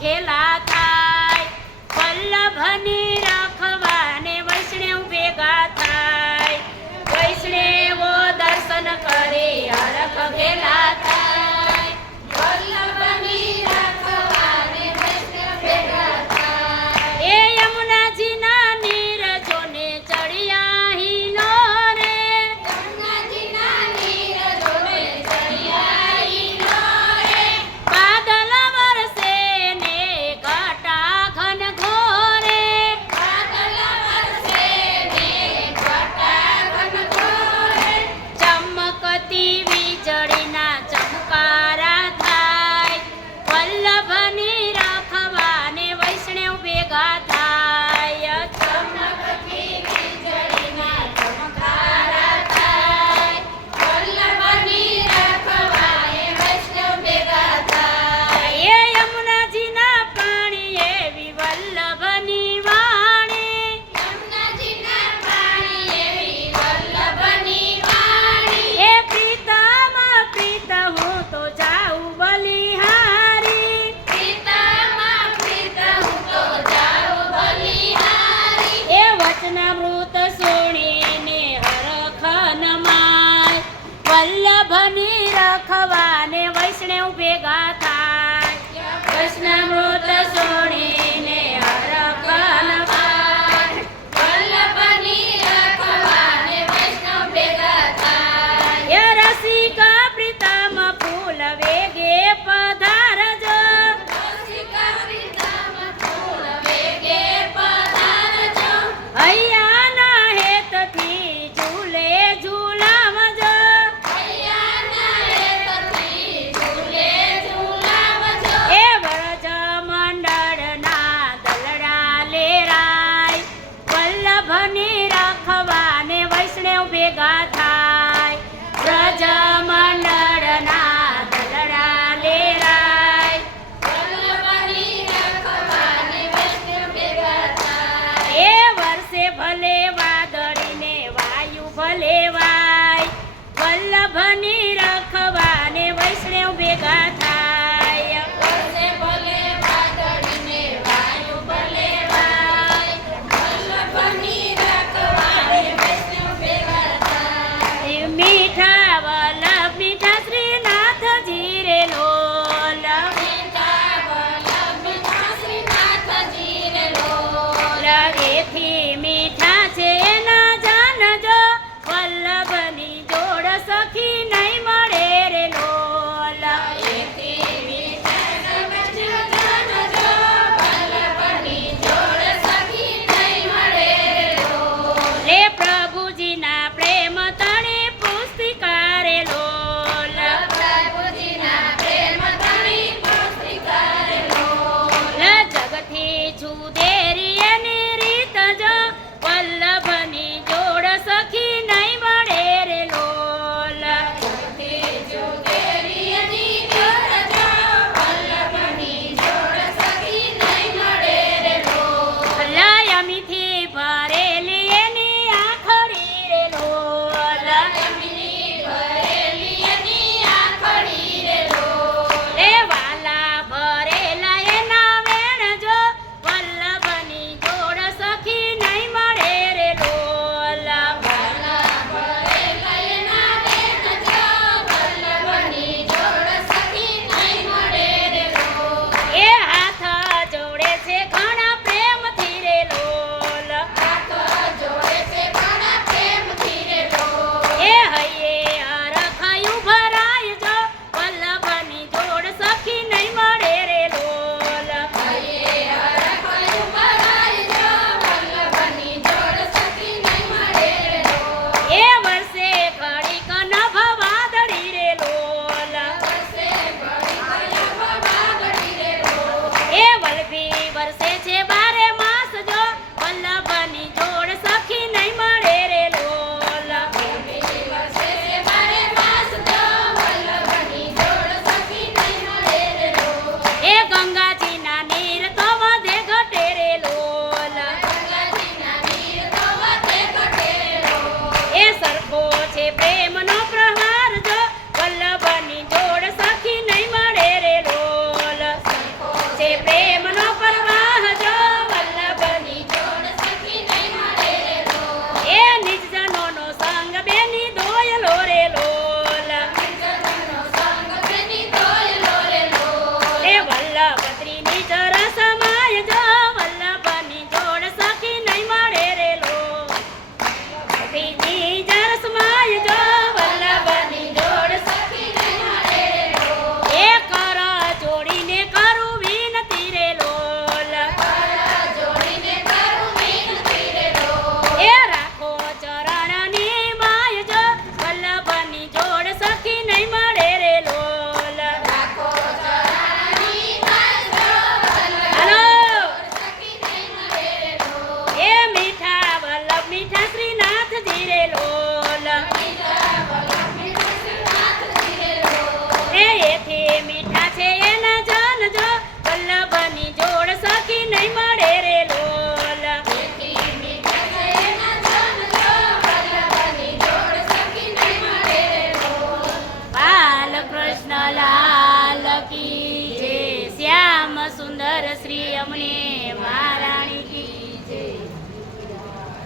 ખેલા થાય, વલ્લભની રખવાને વૈષ્ણવ ભેગા થાય, વૈષ્ણવો દર્શન કરે હરખ ખેલા થાય, વલ્લભની રખવાને વૈષ્ણવ ભેગા થાય. એ યમુનાજીના નીરજોને ચડિયા હિનો રે, યમુનાજીના નીરજોને ચડિયા હિનો રે, બાદલ વરસે ને ઘટા ઘન ઘોરે, બાદલ વરસે ને ઘટા ઘન ઘોરે, ચમકતી વીજળીના ચમકારા થાય, વલ્લભની રખવાને વૈષ્ણવ ભેગા થાય, ચમકતી વીજળીના ચમકારા થાય, વલ્લભની રખવાને વૈષ્ણવ ભેગા થાય. એ યમુનાજીના પાણી એવી વલ્લભની વાણી, યમુનાજીના પાણી એવી વલ્લભની વાણી, એ પ્રીતમાં પ્રીત હું તો જાઉં બલિહારી, પ્રીતમાં પ્રીત હું તો જાઉં બલિહારી, એ વચનામૃત સુણીને હરખ નમાય, વલ્લભની રખવાને વૈષ્ણવ ભેગા થાય, વચનામૃત સુણીને હરખ નમાય, વલ્લભની રખવાને વૈષ્ણવ ભેગા થાય. એ રસિકા પ્રીતમ ફૂલ વેગે પધારજો, રસિકા પ્રીતમ ફૂલ વેગે પધારજો, હૈયાના હેતથી ઝૂલે ઝૂલાવજો, હૈયાના હેતથી ઝૂલે ઝૂલાવજો, એ વ્રજ મંડળના દલડા લેરાય, વલ્લભની રખવાને વૈષ્ણવ ભેગા થાય, વ્રજ મંડળના દલડા લેરાય, વલ્લભની રખવાને વૈષ્ણવ ભેગા થાય. એ વર્ષે ભલે વાદળીને વાયુ ભલે વાય, વલ્લભની રખવાને વૈષ્ણવ ભેગા થાય, વર્ષે ભલે વાદળીને વાયુ ભલે વાય, વલ્લભની રખવાને વૈષ્ણવ ભેગા થાય. મીઠા વલ્લભ મીઠા શ્રીનાથજી રે લોલ, મીઠા વલ્લભ મીઠા શ્રીનાથજી રે લોલ, એથી મીઠા છે ના જાણજો, વલ્લભની જોડ સખી નહીં મળે રે લોલ, એથી મીઠા જાણજો, વલ્લભની જોડ સખી નહીં મળે રે લોલ, લે પ્રભુજીના પ્રેમ તણી પુસ્તિકા રે લોલ, પ્રભુજીના પ્રેમ તણી પુસ્તિકા રે લોલ, જગથી છુદેરી એની રીત જો, વલ્લભની જોડ સખી નહીં મળે રે લોલ, જગથી છુદેરી એની રીત જો, વલ્લભની જોડ સખી નહીં મળે રે લોલ, લયમીથી ભરેલી એની આંખડી રે લોલ, લયમીથી ભરેલી એની આંખડી રે લોલ, એ વાલા ભરેલા એના વેણ જો, વલ્લભની જોડ સખી નહીં મળે રે લોલ, વાલા ભરેલા એના વેણ જો, વલ્લભની જોડ સખી નહીં મળે રે લોલ, એ હાથ જોડે છે ઘણા પ્રેમથી રે લોલ, હાથ જોડે છે ઘણા પ્રેમથી રે લોલ, એ હૈયે હરખાયું ભરાય જો, વલ્લભની જોડ સખી નહીં મળે રે લોલ, હૈયે હરખાયું ભરાય જો, વલ્લભની જોડ સખી નહીં મળે રે લોલ, એ વર્ષે ઘડીક નભ વાદળી રે લોલ, વર્ષે ઘડીક નભ વાદળી રે લોલ, એ વલ્લભી વર્ષે છે બારે માસ જો, વલ્લભની જોડ સખી નહીં મળે રે લોલ, વલ્લભી વર્ષે છે બારે માસ જો, વલ્લભની જોડ સખી નહીં મળે રે લોલ, એ ગંગાજીના નીર તો વધે ઘટે રે લોલ, ગંગાજીના નીર તો વધે ઘટે રે લોલ, એ સરખો છે પ્રેમનો